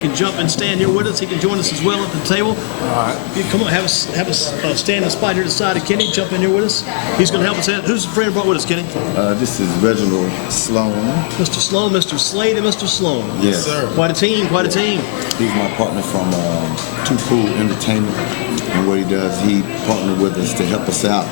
Can jump and stand here with us. He can join us as well at the table. All right. You come on, have a standing spot here to the side of Kenny. Jump in here with us. He's going to help us out. Who's the friend brought with us, Kenny? This is Reginald Sloan. Mr. Sloan, Mr. Slade, and Mr. Sloan. Yes, sir. Quite a team, quite a team. He's my partner from Too Cool Entertainment. And what he does, he partnered with us to help us out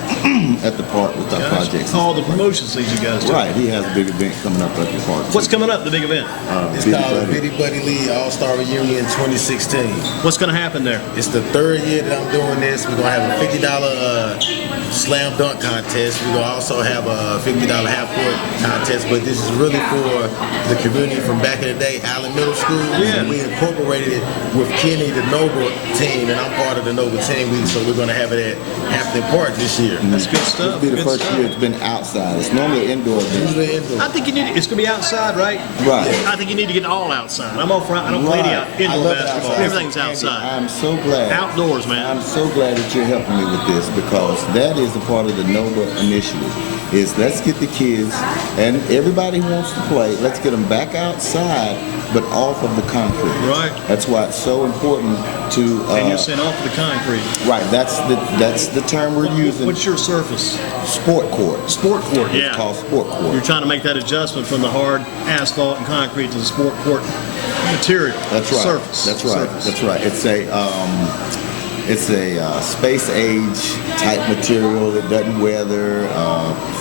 at the park with our projects. All the promotions these you guys do. Right. He has a big event coming up at the park. What's coming up, the big event? It's called Bitty Buddy League All-Star Reunion 2016. What's going to happen there? It's the third year that I'm doing this. We're going to have a $50 slam dunk contest. We're going to also have a $50 half-court contest, but this is really for the community from back in the day, Allen Middle School. Yeah. And we incorporated it with Kenny, the Noble team, and I'm part of the Noble team. So we're going to have it at Hampton Park this year. That's good stuff. This will be the Good first stuff. year it's been outside. It's normally indoor. Usually indoor. I think you need it's going to be outside, right? Right. I think you need to get it all outside. I'm all for I don't play any Right. I indoor love it basketball. outside. Everything's outside. I'm so glad. Outdoors, man. I'm so glad that you're helping me with this because that is a part of the NOVA initiative. Is let's get the kids and everybody who wants to play, let's get them back outside, but off of the concrete. Right. That's why it's so important to. And you're saying off the concrete. Right. That's the term we're using. What's your surface? Sport court. Sport court, yeah. It's called sport court. You're trying to make that adjustment from the hard asphalt and concrete to the sport court material. That's right. Surface. That's right. Surface. That's right. It's a space age type material. It doesn't weather.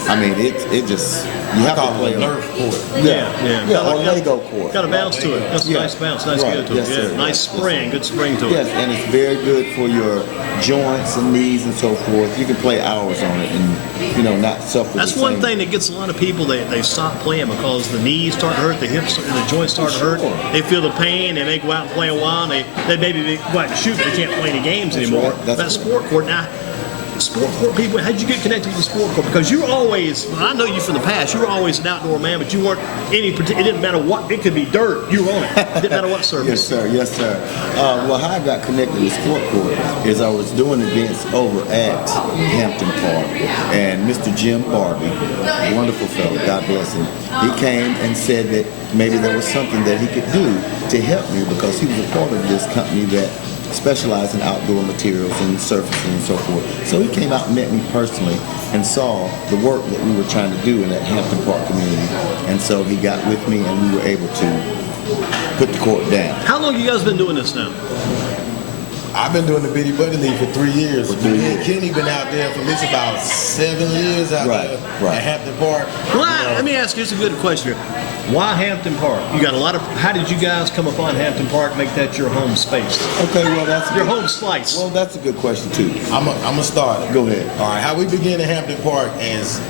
I mean, it just you have to play a Nerf court. Yeah, or Lego court. Got a bounce to it. That's a nice bounce. Nice Right. good to it. Yes, Yeah. sir. Nice spring. Good spring to it. Yes, and it's very good for your joints and knees and so forth. You can play hours on it and not suffer. That's the one same- thing that gets a lot of people. They stop playing because the knees start to hurt, the hips and the joints start to hurt. Sure. They feel the pain. They may go out and play a while. And they maybe go out and shoot, but they can't play any games That's anymore. right. That's That sport court now. Sport court people, how'd you get connected with the sport court? Because you were always, I know you from the past, you were always an outdoor man, but you weren't any particular, it didn't matter what, it could be dirt, you were on it. It didn't matter what surface. Yes, sir. Yes, sir. Well, how I got connected with sport court is I was doing events over at Hampton Park, and Mr. Jim Barbie, wonderful fellow, God bless him, he came and said that maybe there was something that he could do to help me because he was a part of this company that specialized in outdoor materials and surfacing and so forth. So he came out and met me personally and saw the work that we were trying to do in that Hampton Park community. And so he got with me and we were able to put the court down. How long you guys been doing this now? I've been doing the Bitty Buddy League for 3 years. For 3 Me years. and Kenny been out there for at least about 7 years out there Right. at Hampton Park. Let me ask you, it's a good question here. Why Hampton Park? You got a lot of, how did you guys come upon Hampton Park, make that your home space? Okay, well that's Your home slice. Well, that's a good question too. I'm a starter. Go ahead. All right, how we began at Hampton Park as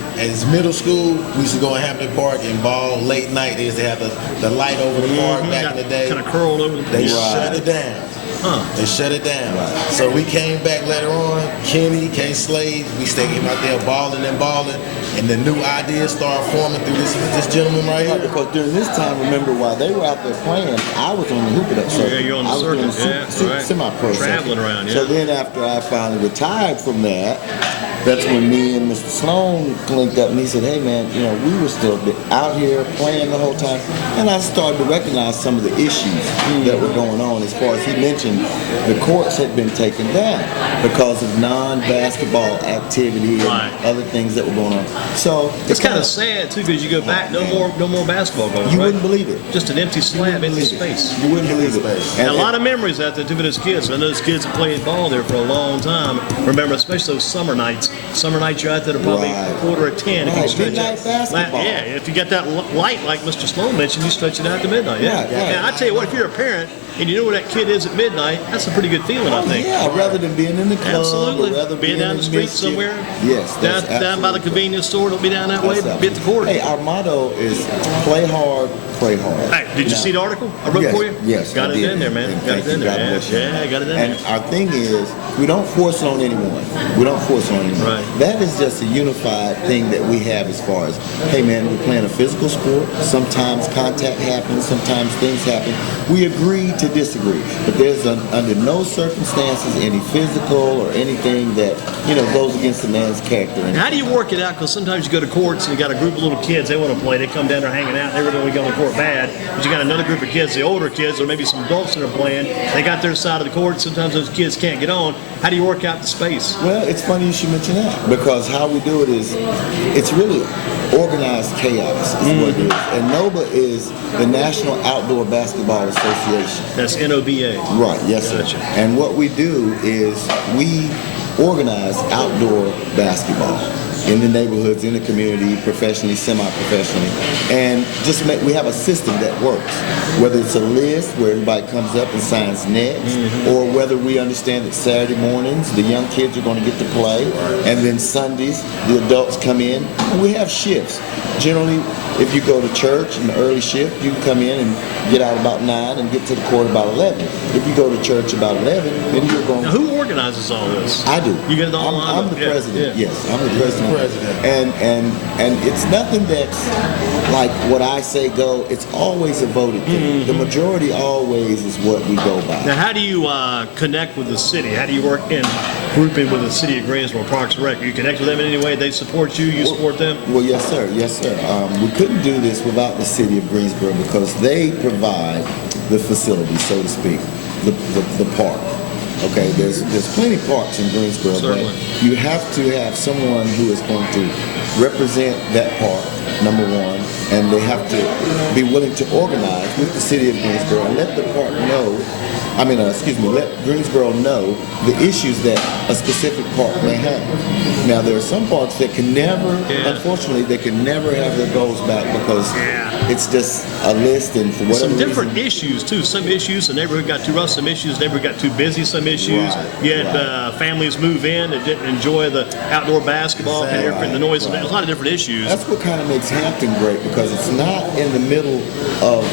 middle school, we used to go to Hampton Park and ball late night. They used to have the light over the park back in the day. Kind of curled over the They pool. shut it down. Huh. They shut it down. Right. So we came back later on, Kenny, Slade, we stayed out there balling, and the new ideas started forming through this gentleman right Right, here. because during this time, remember, while they were out there playing, I was on the hoop it up circuit. Yeah, you're on the I was circuit, doing yeah, right. semi-pro Traveling circuit. around, yeah. So then after I finally retired from that, that's when me and Mr. Sloan linked up and he said, hey man, we were still out here playing the whole time. And I started to recognize some of the issues that were going on as far as he mentioned the courts had been taken down because of non-basketball activity and Right. other things that were going on. So It's kind of sad too, because you go back, no more basketball going. you right? wouldn't believe it. Just an empty slab, empty space. You wouldn't believe it. And a lot of memories out there too for those kids. I know those kids have played ball there for a long time. Remember, especially those summer nights. Summer nights you're out there to probably Right. a quarter of 10. If you Right, stretch midnight it. basketball. Yeah, if you got that light like Mr. Sloan mentioned, you stretch it out to midnight. Yeah. Right, right. And I tell you what, if you're a parent and you know where that kid is at midnight, that's a pretty good feeling, I think. Yeah, rather than being in the club, Absolutely. or rather Being down in the street mischief. somewhere. Yes, Down that's by the absolutely convenience store, don't be down that way, correct. be at the court. Hey, our motto is play hard, play hard. Hey, did you Now, see the article I wrote yes, for you? Yes, Got I it did. in there, man. And Got thank it in you, there. God bless you. Yeah, got it in And there. our thing is, we don't force it on anyone. We don't force it on anyone. Right. That is just a unified thing that we have as far as, hey man, we're playing a physical sport. Sometimes contact happens. Sometimes things happen. We agree to to disagree. But there's under no circumstances any physical or anything that, goes against a man's character. And how do you work it out? Because sometimes you go to courts and you got a group of little kids, they want to play, they come down there hanging out, they really want to go on the court bad. But you got another group of kids, the older kids, or maybe some adults that are playing, they got their side of the court, sometimes those kids can't get on. How do you work out the space? Well, it's funny you should mention that, because how we do it is, it's really organized chaos is what it is. And NOBA is the National Outdoor Basketball Association. That's NOBA. Right, yes, Gotcha. sir. And what we do is we organize outdoor basketball in the neighborhoods, in the community, professionally, semi-professionally, and we have a system that works. Whether it's a list where everybody comes up and signs nets, or whether we understand that Saturday mornings the young kids are going to get to play, and then Sundays the adults come in, and we have shifts. Generally, if you go to church in the early shift, you can come in and get out about 9 and get to the court about 11. If you go to church about 11, then you're going. Now, who organizes all this? I do. You get it all I'm the president. Yeah. Yes, I'm the president. And it's nothing that's like what I say go. It's always a voted thing. The majority always is what we go by. Now, how do you connect with the city? How do you work in grouping with the city of Greensboro, Parks and Rec? You connect with them in any way? They support you? You support them? Well, yes, sir. Yes, sir. We couldn't do this without the city of Greensboro because they provide the facility, so to speak, the park. Okay, there's plenty of parks in Greensboro, Certainly. but you have to have someone who is going to represent that park, number one, and they have to be willing to organize with the city of Greensboro and let the park know, let Greensboro know the issues that a specific park may have. Now, there are some parks that can never, unfortunately, they can never have their goals back because it's just a list and for whatever Some different reason, issues, too. Some issues, the neighborhood got too rough. Some issues, the neighborhood got too busy. Some issues, you had families move in that didn't enjoy the outdoor basketball and the noise. There's a lot of different issues. That's what kind of makes Hampton great because it's not in the middle of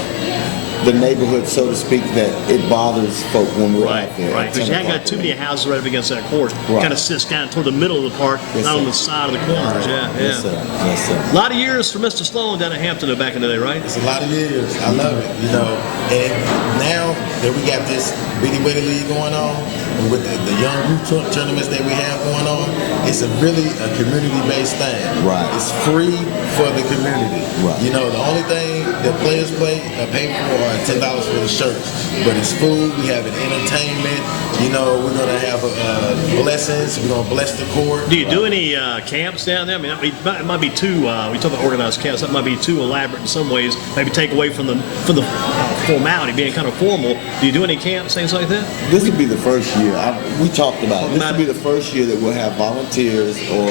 the neighborhood, so to speak, that it bothers folk when we're out there. Right, because you haven't got too many houses right up against that court. Kind of sits down toward the middle of the park, not on the side of the corners. Yes, sir. Yes, sir. A lot of years for Mr. Sloan down at Hampton back in the day, right? It's a lot of years. I love it, And now that we got this bitty bitty league going on, and with the young group tournaments that we have going on, it's really a community-based thing. Right. It's free for the community. Right. The only thing that players pay for are $10 for the shirts, but it's food. We have an entertainment. We're gonna have blessings. We're gonna bless the court. Do you do any camps down there? I mean, it might be too. We talk about organized camps. That might be too elaborate in some ways. Maybe take away from the formality, being kind of formal. Do you do any camps, things like that? This would be the first year. We talked about it. This would be the first year that we'll have volunteers or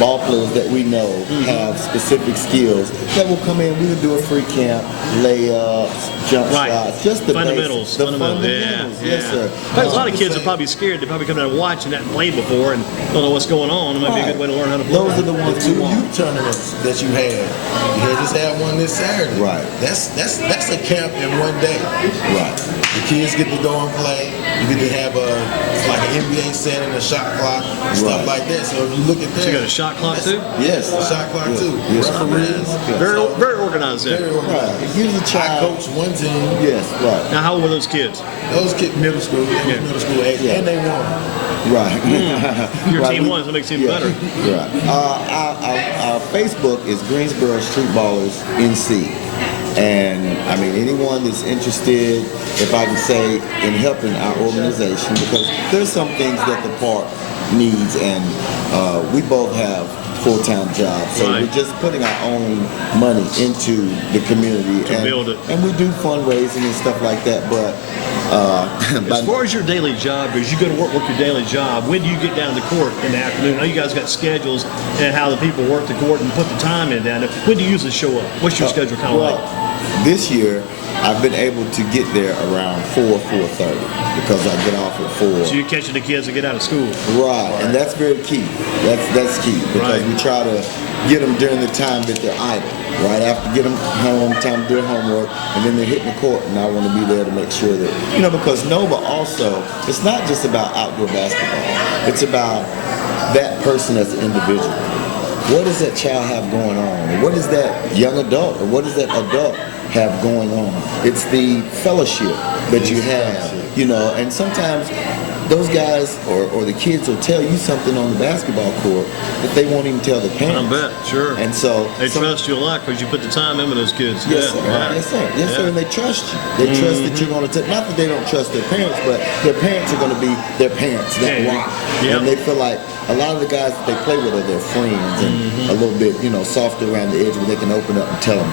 ball players that we know have specific skills that will come in. We will do a free camp, layups, jump shots, just the fundamentals. Basics, the fundamentals. Yes, sir. There's a lot of kids that probably scared. They probably come down and watch and haven't played before and don't know what's going on. It might be a good way to learn how to play. Those are the ones who youth tournaments that you had. You just had one this Saturday. Right. That's a camp in one day. Right. The kids get to go and play. You get to have an NBA set and a shot clock and stuff like that. So if you look at that, So you got a shot clock too? Yes. A shot clock too. Yes. Referees. Very organized there. Very organized. Right. It gives a I child. coach one team. Yes. Right. Now, how old were those kids? Those kids middle school. They was middle school age, and they won. Right. Your Right. team won, so it makes it even better. Right. Our Facebook is Greensboro Street Ballers NC. And anyone that's interested, if I can say, in helping our organization, because there's some things that the park needs, and we both have full-time jobs, so we're just putting our own money into the community To build it. and we do fundraising and stuff like that. But as far as your daily job goes, you go to work your daily job. When do you get down to court in the afternoon? I know you guys got schedules and how the people work the court and put the time in down there. When do you usually show up? What's your schedule kind of like? This year, I've been able to get there around 4:30 because I get off at 4. So you're catching the kids that get out of school. Right, and that's very key. That's key because we try to get them during the time that they're idle. Right after get them home, time to do their homework, and then they're hitting the court. And I want to be there to make sure that because NOBA also, it's not just about outdoor basketball. It's about that person as an individual. What does that child have going on? Or what does that young adult, or what does that adult have going on. It's the fellowship that you have, you know, and sometimes those guys or the kids will tell you something on the basketball court that they won't even tell their parents. I bet, sure. And so they trust you a lot because you put the time in with those kids. Yes, sir. Right. Yes, sir. Yes, sir. And they trust you. They trust that you're going to take. Not that they don't trust their parents, but their parents are going to be their parents. That rock. Yep. And they feel like a lot of the guys that they play with are their friends and a little bit, you know, softer around the edge where they can open up and tell them.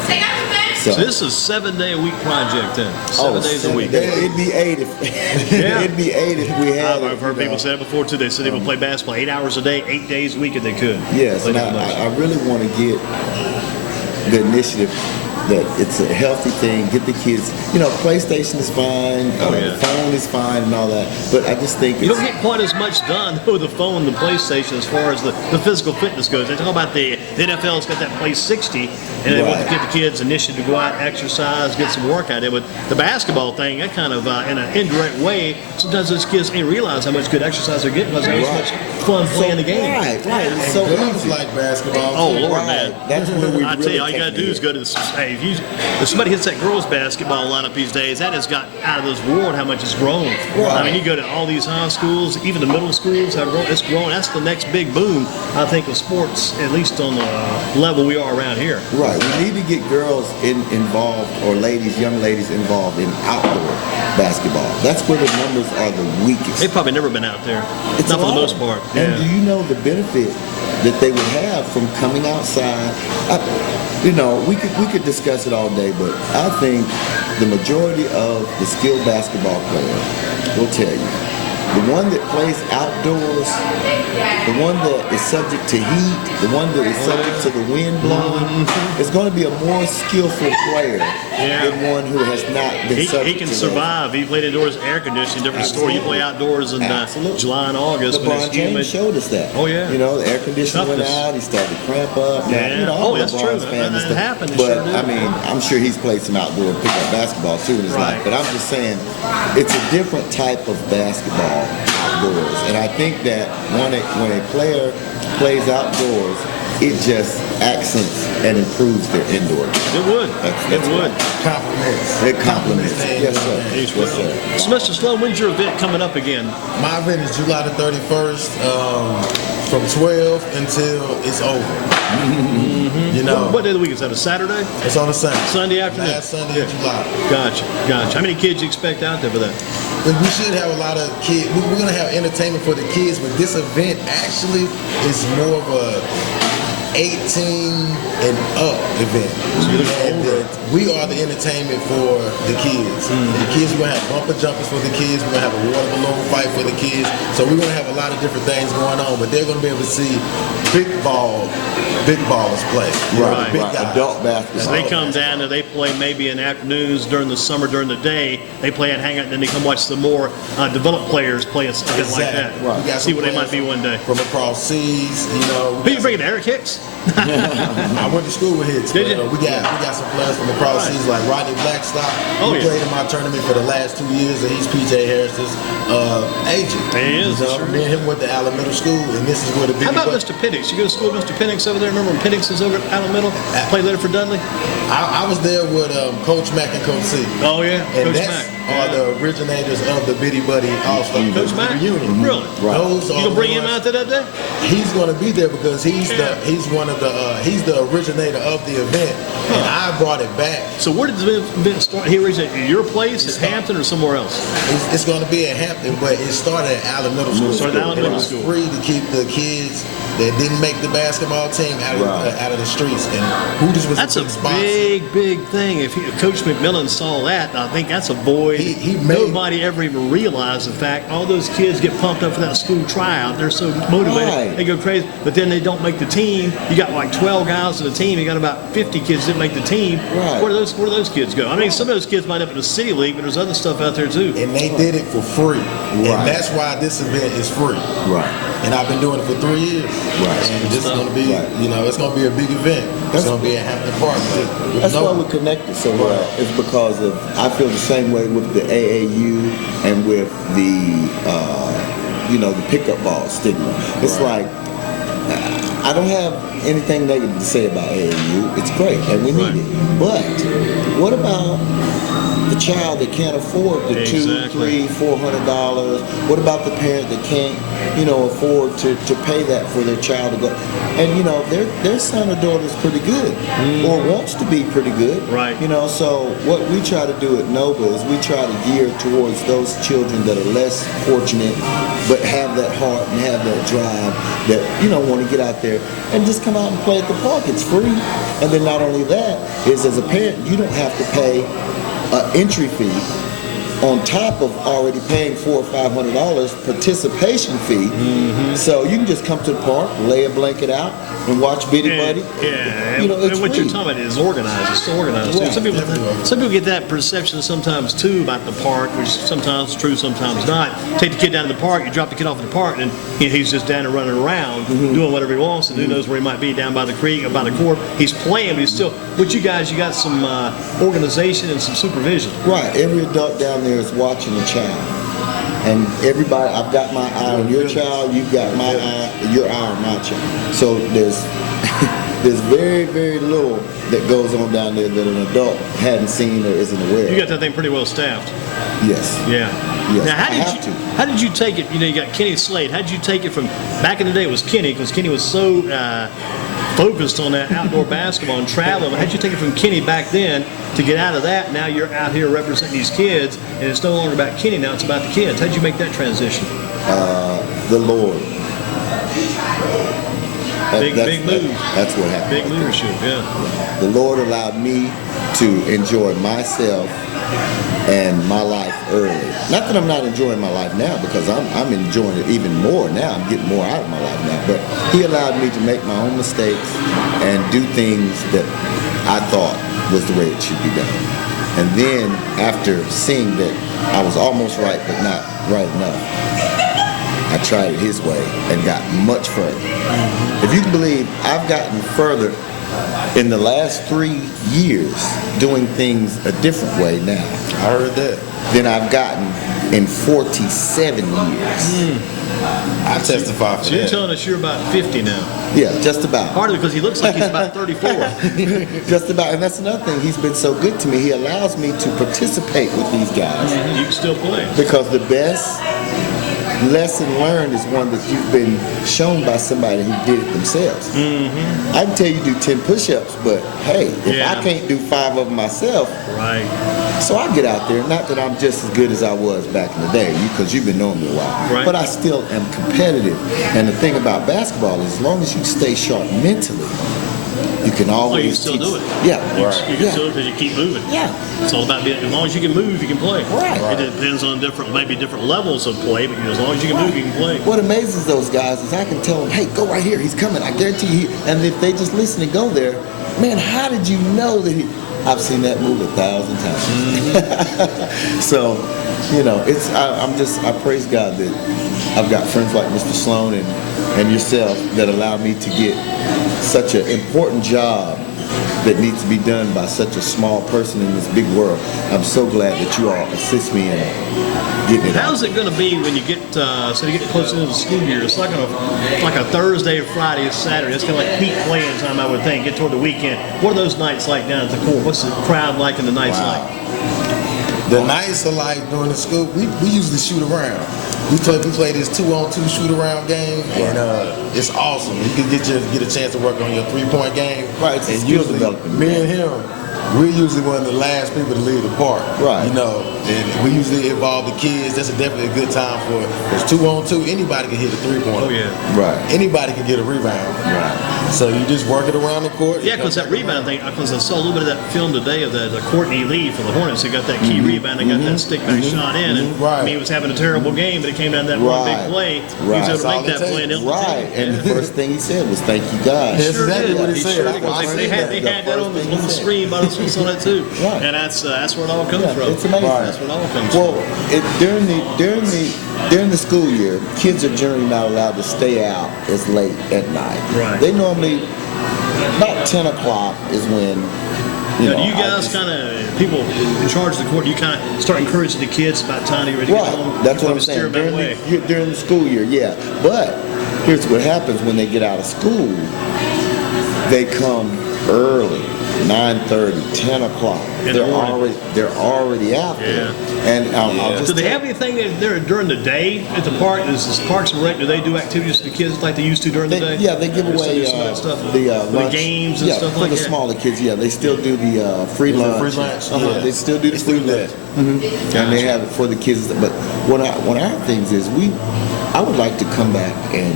So this is a 7-day-a-week project then. 7 days a week. It'd be 8 if it'd be 8 if we had. I've heard people say it before too. They said they would play basketball 8 hours a day, 8 days a week if they could. Yes, and I really want to get the initiative that it's a healthy thing. Get the kids, you know, PlayStation is fine, the phone is fine and all that, but I just think you don't get quite as much done with the phone and the PlayStation as far as the physical fitness goes. They talk about the NFL's got that Play 60, and they want to give the kids initiative to go out, exercise, get some workout in. But the basketball thing, that kind of in an indirect way, sometimes those kids ain't realize how much good exercise they're getting because they're so much fun playing the game. Right. It's so easy. like basketball. Oh Lord, man. That's where we. I tell you, all you gotta do is go to the. Hey, if somebody hits that girls' basketball lineup these days, that has got out of this world how much it's grown. Right. I mean, you go to all these high schools, even the middle schools, how it's grown. That's the next big boom, I think, of sports, at least on the level we are around here. Right. We need to get girls involved, or young ladies involved in outdoor basketball. That's where the numbers are the weakest. They've probably never been out there. It's not for the most part. And do you know the benefit that they would have from coming outside? You know, we could discuss it all day, but I think the majority of the skilled basketball players will tell you, the one that plays outdoors, the one that is subject to heat, the one that is subject to the wind blowing, is going to be a more skillful player than one who has not been subject to He can survive. He played indoors, air conditioning, different story. You play outdoors in July and August. LeBron James showed us that. Oh, yeah. You know, the air conditioning went out. He started to cramp up. Yeah. You know, That's true. That happened. But, I mean, I'm sure he's played some outdoor pickup basketball, too, in his life. But I'm just saying, it's a different type of basketball outdoors. And I think that when a player plays outdoors, it just accents and improves their indoor. It would. It would. Compliments. It compliments. Yes, sir. Yes, sir. So, Mr. Sloan, when's your event coming up again? My event is July the 31st, from 12 until it's over. You know. What day of the week is that? A Saturday? It's on a Sunday. Sunday afternoon. Last Sunday in July. Gotcha. How many kids you expect out there for that? We should have a lot of kids. We're going to have entertainment for the kids, but this event actually is more of a 18 and up event. And we are the entertainment for the kids. The kids, we're going to have bumper jumpers for the kids. We're going to have a water balloon fight for the kids. So we're going to have a lot of different things going on, but they're going to be able to see big ballers play. Right. Adult basketball. So they come down and they play maybe in afternoons during the summer, during the day. They play and hang out, and then they come watch the more developed players play a event like that. Right. We got see what they might be one day. From across seas, you know. Who you bringing? Eric Hicks? I went to school with Hicks. Did you? We got some players from across seas like Rodney Blackstock. He played in my tournament for the last 2 years, and he's PJ Harris's agent. He is. Me and him went to Allen Middle School, and this is where the big. How about Mr. Penix? You go to school with Mr. Penix over there? Remember when Penix was over at Allen Middle? Played later for Dudley? I was there with Coach Mack and Coach C. Oh, yeah. And Coach that's Mack. Are the originators of the Bitty Buddy All-Star Coach Mack? reunion. Really? Right. Those You gonna bring him out there that day? He's going to be there because he's the originator of the event, and I brought it back. So where did the event start? He originated at your place, at Hampton, or somewhere else? It's going to be at Hampton, but it started at Allen Middle School. Started at Allen Middle It was School. free to keep the kids that didn't make the basketball team out of the streets, and Hooters was That's a a big sponsor. big thing. If Coach McMillan saw that, I think that's a void. He made- Nobody ever even realized the fact all those kids get pumped up for that school tryout. They're so motivated. Right. They go crazy, but then they don't make the team. You got like 12 guys in the team. You got about 50 kids that make the team. Right. Where do those kids go? I mean, some of those kids might up in the city league, but there's other stuff out there too. And they did it for free. Right. And that's why this event is free. Right. And I've been doing it for 3 years. Right. And this is going to be, it's going to be a big event. It's going to be at Hampton Park. That's why we connected so well. It's because of, I feel the same way with the AAU and with the, the pickup ball stigma. It's like, I don't have anything negative to say about AAU. It's great, and we need it. But what about the child that can't afford the $200, $300, $400? What about the parent that can't, afford to pay that for their child to go? And their son or daughter is pretty good, or wants to be pretty good. Right. So what we try to do at Nova is we try to gear towards those children that are less fortunate, but have that heart and have that drive that want to get out there and just come out and play at the park. It's free, and then not only that is, as a parent, you don't have to pay an entry fee on top of already paying $400 or $500 participation fee. So you can just come to the park, lay a blanket out, and watch Bitty Buddy. Yeah, it's and what free. you're talking about is organized. It's still organized. Right. Some people get that perception sometimes too about the park, which sometimes is true, sometimes not. Take the kid down to the park, you drop the kid off at the park, and he's just down and running around, doing whatever he wants, and who knows where he might be, down by the creek or by the court. He's playing, but he's still. With you guys, you got some organization and some supervision. Right. Every adult down there is watching a child. And everybody, I've got my eye on your child, you've got your eye on my child. So there's very, very little that goes on down there that an adult hadn't seen or isn't aware of. You got that thing pretty well staffed. Yes. Yeah. Yes. Now, how did you take it? You got Kenny Slade. How did you take it from back in the day? It was Kenny, because Kenny was so focused on that outdoor basketball and traveling. How did you take it from Kenny back then to get out of that? Now you're out here representing these kids, and it's no longer about Kenny. Now it's about the kids. How did you make that transition? The Lord. Big move. That's what happened. Big leadership. Yeah. The Lord allowed me to enjoy myself and my life early. Not that I'm not enjoying my life now, because I'm enjoying it even more now. I'm getting more out of my life now. But He allowed me to make my own mistakes and do things that I thought was the way it should be done. And then after seeing that I was almost right, but not right enough, I tried it His way and got much further. If you can believe, I've gotten further in the last 3 years doing things a different way now. I heard that. Than I've gotten in 47 years. I testify for So you're that. telling us you're about 50 now. Yeah, just about. Partly because he looks like he's about 34. Just about. And that's another thing. He's been so good to me. He allows me to participate with these guys. You can still play. Because the best lesson learned is one that you've been shown by somebody who did it themselves. I can tell you do 10 push-ups, but hey, if I can't do 5 of them myself, Right. so I get out there. Not that I'm just as good as I was back in the day, because you've been knowing me a while, Right. but I still am competitive. And the thing about basketball is, as long as you stay sharp mentally, you can always you still do it. Yeah, You can still, because you keep moving. yeah. It's all about being, as long as you can move, you can play. Right. It depends on maybe different levels of play, but as long as you can move, you can play. What amazes those guys is I can tell them, hey, go right here, he's coming, I guarantee you. And if they just listen and go there, man, how did you know that I've seen that move 1,000 times. So, I praise God that I've got friends like Mr. Sloan and yourself that allow me to get such an important job that needs to be done by such a small person in this big world. I'm so glad that you all assist me in getting it out. How's it going to be when you get closer to the school year? It's like a Thursday, Friday, Saturday. It's kind of like peak playing time, I would think. Get toward the weekend. What are those nights like down at the court? What's the crowd like and the nights like? The nights are like during the school. We usually shoot around. We play this 2-on-2 shoot around game, and it's awesome. You can get a chance to work on your 3-point game. Right, it's and skill usually development. me and him, we're usually one of the last people to leave the park. Right. And we usually involve the kids. That's definitely a good time for it. Because 2-on-2, anybody can hit a 3-pointer. Oh, yeah. Right. Anybody can get a rebound. Right. So you just work it around the court. Yeah, because that rebound thing, because I saw a little bit of that film today of the Courtney Lee for the Hornets. He got that key rebound and got that stick back shot in. And I mean, he was having a terrible game, but it came down to that one big play. He was able to make that play and help the Right. team. And the first thing he said was, thank you, God. That's Sure exactly did. what he He said. sure That's did, 'cause why I they said had that on the screen, but I was on that too. Right. And that's where it all comes Yeah, from. it's amazing. That's where it all comes Well, from. during the school year, kids are generally not allowed to stay out as late at night. Right. They normally, about 10 o'clock is when, Now, do you guys kind of, people in charge of the court, do you kind of start encouraging the kids about time to get ready to get home? Right, that's You what I'm probably steer saying. them that way. During the school year, yeah. But here's what happens when they get out of school. They come early, 9:30, 10 o'clock. In the morning. They're already out there. And I'll just Do they have anything there during the day at the park? Is this Parks and Rec? Do they do activities for the kids like they used to during the day? Yeah, they give away the lunch. Games and stuff for like the that. smaller kids. Yeah, they still do the free lunch. Free lunch. They still do the free lunch. And they have it for the kids. But one of our things is I would like to come back and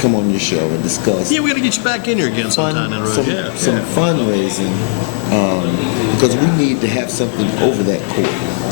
come on your show and discuss. Yeah, we got to get you back in here again sometime down the road. Some fundraising, because we need to have something over that court.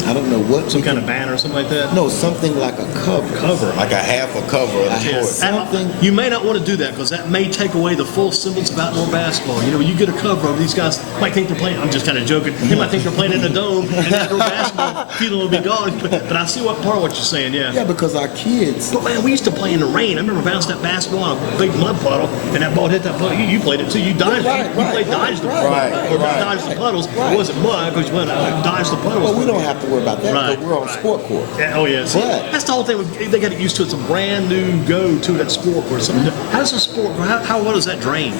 I don't know what. Some kind of banner or something like that? No, something like a cover. Like a half a cover of the court. Something. You may not want to do that because that may take away the full semblance of outdoor basketball. You know, when you get a cover of these guys might think they're playing. I'm just kind of joking. They might think they're playing in a dome and outdoor basketball feeling will be gone. But I see what part of what you're saying. Yeah. Yeah, because our kids. But man, we used to play in the rain. I remember bouncing that basketball on a big mud puddle, and that ball hit that puddle. You played it too. You dodged. You played dodge the puddle. Or dodge the puddles. It wasn't mud because you went dodge the puddles. Well, we don't have to worry about that. Right. But we're on sport court. Yeah, oh yeah. See, But- that's the whole thing. They got to get used to it. It's a brand new go to that sport court. How does a sport? How well does that drain?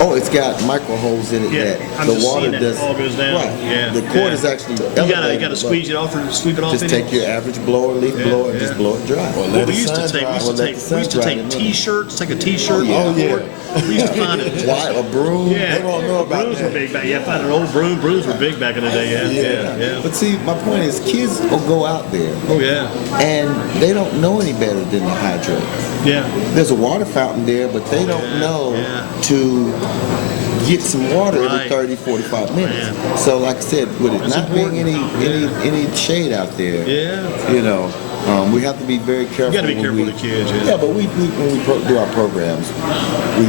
Oh, it's got micro holes in it Yeah, that I'm the just water seeing that does. all goes down. Right. Yeah, The court is actually elevated. You gotta squeeze it off or sweep it off. Just take your average blower, leaf blower, and just blow it dry. Well, What we used to take, we used to take T-shirts, take a T-shirt. Oh, yeah. We used to find it. Why a broom? Yeah, They won't know about brooms that. were big back. Yeah, find an old broom. Brooms were big back in the day. Yeah. But see, my point is, kids will go out there Oh yeah. and they don't know any better than to hydrate. Yeah. There's a water fountain there, but they don't know to get some water Right. every 30, 45 minutes. Man. So, like I said, with it That's not being important. any shade out there, Yeah. you know, we have to be very careful. You got to be when careful we- with the kids. Yeah. Yeah, but when we do our programs, we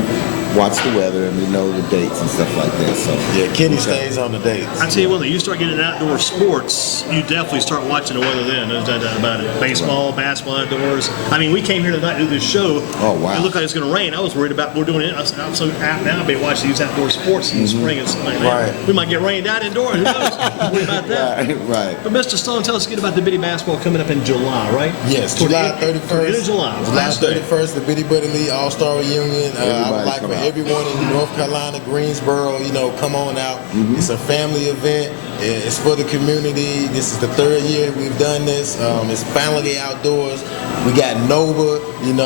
watch the weather and we know the dates and stuff like that. So Yeah, Kenny stays on the dates. I tell you what, you start getting into outdoor sports, you definitely start watching the weather then. There's no doubt about it. Baseball, basketball, outdoors. I mean, we came here tonight to do this show. Oh, wow. It looked like it's going to rain. I was worried about we're doing it. I'm so out now. I've been watching these outdoor sports in the spring and stuff like that. Right. We might get rained out indoors. Who knows? Worry about that. right. But Mr. Sloan, tell us again about the bitty basketball coming up in July, right? Yes, Toward July the end- toward the end 31st. of July. July last day. 31st, the Bitty Buddy League All-Star Reunion. I would Everybody like come for out. everyone in North Carolina, Greensboro, come on out. It's a family event. It's for the community. This is the third year we've done this. It's finally outdoors. We got Nova, and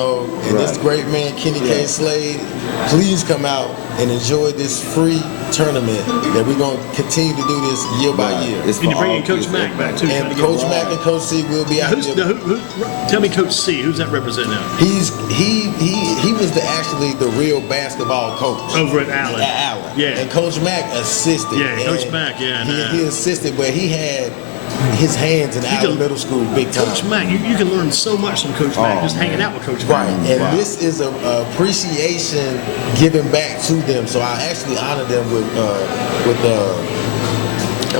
this Right. great man, Kenny K. Slade. Please come out and enjoy this free tournament that we're going to continue to do this year by year. It's And you're for bringing all Coach kids, Mack back, too. everybody. And Coach Mack and Coach C will be out Who's, there. tell me Coach C. Who's that represent now? He was actually the real basketball coach Over at Allen. at Allen. Yeah. And Coach Mack assisted. Yeah, Coach And Mack, yeah, He, nah. he assisted, but he had his hands in Allen can- Middle School big time. Coach Mack, you can learn so much from Coach Mack just hanging out with Coach Right, Mack. and this is a appreciation giving back to them. So I actually honor them with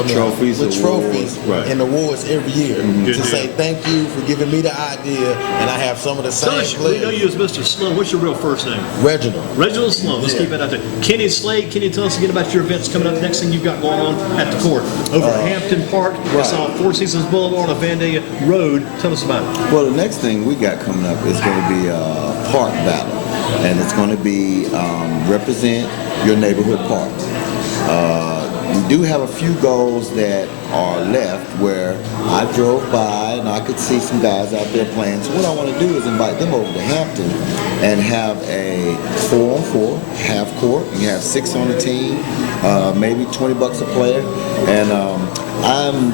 Trophies, with awards, trophies right. and awards every year Good to deal. say thank you for giving me the idea, and I have some of the Tell same us, we know players. you as Mr. Sloan. What's your real first name? Reginald. Reginald Sloan. Let's Yeah. keep it out there. Kenny Slade. Kenny, tell us again about your events coming up. Next thing you've got going on at the court over at Hampton Park. It's on Four Seasons Boulevard on Vandalia Road. Tell us about it. Well, the next thing we got coming up is going to be a park battle, and it's going to be represent your neighborhood park. We do have a few goals that are left where I drove by and I could see some guys out there playing. So what I want to do is invite them over to Hampton and have a 4-on-4 half court. You have 6 on the team, maybe $20 a player, and I'm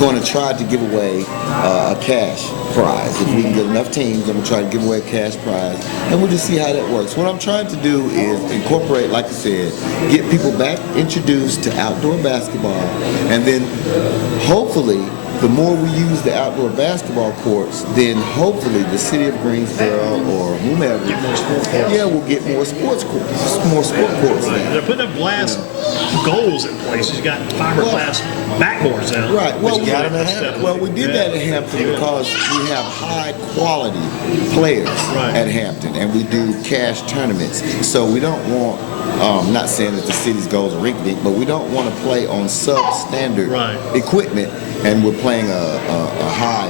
going to try to give away a cash prize. If we can get enough teams, I'm going to try to give away a cash prize, and we'll just see how that works. What I'm trying to do is incorporate, like I said, get people back introduced to outdoor basketball, and then hopefully the more we use the outdoor basketball courts, then hopefully the city of Greensboro or whomever, Get more sport courts. yeah, we'll get more sports courts, more sport courts now. They're putting up glass goals in places. You got fiberglass backboards now. Right. Well, you got 'em at Hampton. Well, we did that at Hampton because we have high quality players Right. at Hampton, and we do cash tournaments. So we don't want, not saying that the city's goals are rinky-dink, but we don't want to play on substandard Right. equipment, and we're playing a high,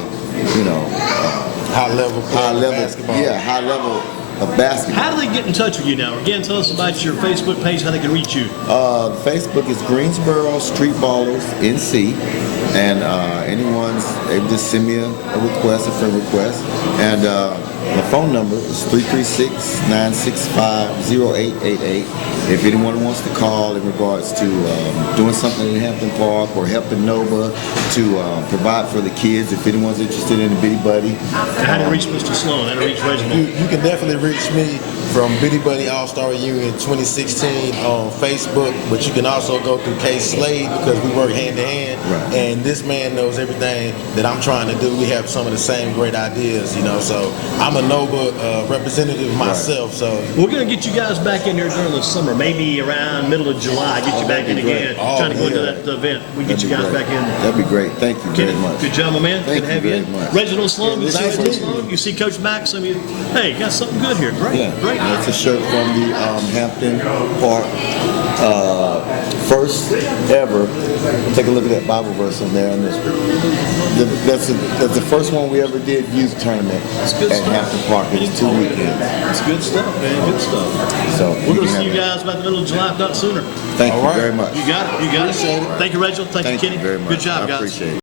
high level basketball. Yeah, high level of basketball. How do they get in touch with you now? Again, tell us about your Facebook page, how they can reach you. Facebook is Greensboro Street Ballers NC, and they just send me a request, a friend request, and my phone number is 336-965-0888. If anyone wants to call in regards to doing something in Hampton Park or helping Nova to provide for the kids, if anyone's interested in the Bitty Buddy. How to reach Mr. Sloan, how to reach Reginald. You can definitely reach me from Bitty Buddy All-Star Reunion 2016 on Facebook, but you can also go through Slade because we work hand in hand. Right. And this man knows everything that I'm trying to do. We have some of the same great ideas, so I'm a Nova representative myself. So we're going to get you guys back in here during the summer, maybe around middle of July. Get you back in again, trying to go into that event. We get you guys back in. That'd be great. Thank you very much. Good job, my man. Thank Good to have you you very in. much. Reginald Sloan, you see Nice Reginald meeting you. Sloan, you see Coach Max. Hey, got something good here. Great, Yeah, great. that's a shirt from the Hampton Park first ever. Take a look at that Bible verse in there. And that's the first one we ever did youth tournament at Hampton Park. It was 2 weekends. That's good stuff, man. Good stuff. So We're going to see you guys about the middle of July, if not sooner. Thank you very much. You got it. You got it. Thank you, Reginald. Thank you, Kenny. Thank you very much. Good job, I guys. appreciate it.